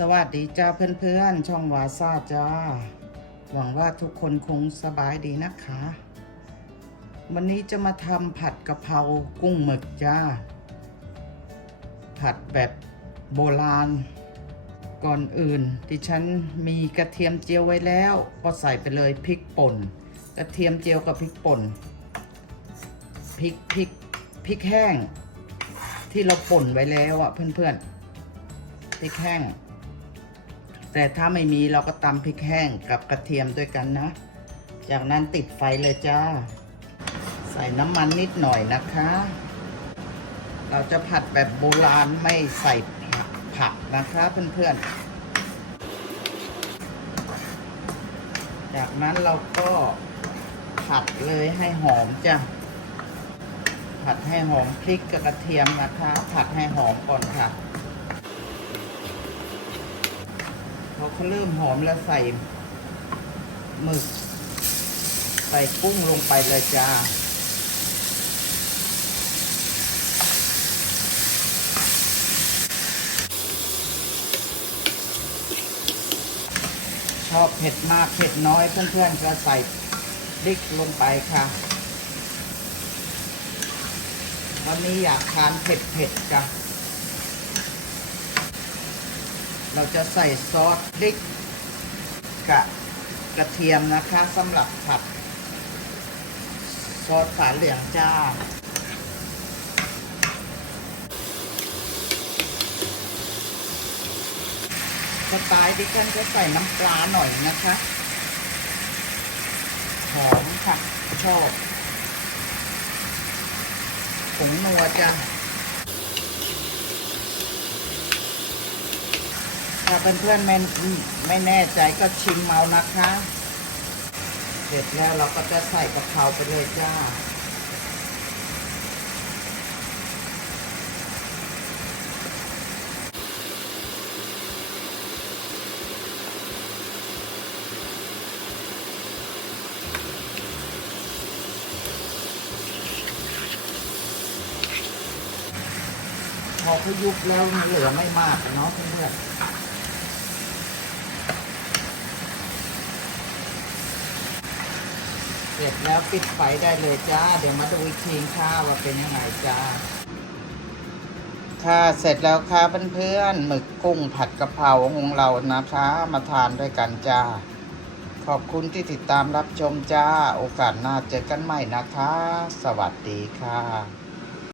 สวัสดีจ้าเพื่อนๆ ช่องวาซาจ้า หวังว่าทุกคนคงสบายดีนะคะ วันนี้จะมาทำผัดกะเพรากุ้งหมึกจ้า ผัดแบบโบราณ ก่อนอื่นดิฉันมีกระเทียมเจียวไว้แล้ว ก็ใส่ไปเลยพริกป่น กระเทียมเจียวกับพริกป่นพริกพริกพริกแห้ง ที่เราป่นไว้แล้วอะเพื่อนๆพริกแห้ง แต่ถ้าไม่มีเราก็ตำพริกแห้งกับกระเทียมด้วยกันนะ จากนั้นติดไฟเลยจ้า ใส่น้ำมันนิดหน่อยนะคะ เราจะผัดแบบโบราณไม่ใส่ผักผักนะคะเพื่อนๆ จากนั้นเราก็ผัดเลยให้หอมจ้ะ ผัดให้หอมพริกกับกระเทียมนะคะ ผัดให้หอมก่อนค่ะ เขาเริ่มหอมแล้วใส่หมึก ใส่กุ้งลงไปเลยจ้าชอบเผ็ดมากเผ็ดน้อยเพื่อนๆก็ใส่พริกลงไปค่ะวันนี้อยากทานเผ็ดๆจ้ะ เราจะใส่ซอสพริกกับกระเทียมนะคะสำหรับผัด ซอสฝาเหลืองจ้าสไตล์ดิฉันจะใส่น้ำปลาหน่อยนะคะหอมค่ะชอบผงนัวจ้ะ ถ้าเพื่อนๆไม่ไม่แน่ใจก็ชิมเมานะคะ เสร็จแล้วเราก็จะใส่กะเพราไปเลยจ้าพอเขายุบแล้วมันเหลือไม่มากเนาะเพื่อนๆ เสร็จแล้วปิดไฟได้เลยจ้า เดี๋ยวมาดูอีกทีค่ะว่าเป็นยังไงจ้า ค่ะเสร็จแล้วค่ะเพื่อนๆหมึกกุ้งผัดกะเพราของเรานะคะ มาทานด้วยกันจ้า ขอบคุณที่ติดตามรับชมจ้า โอกาสหน้าเจอกันใหม่นะคะ สวัสดีค่ะ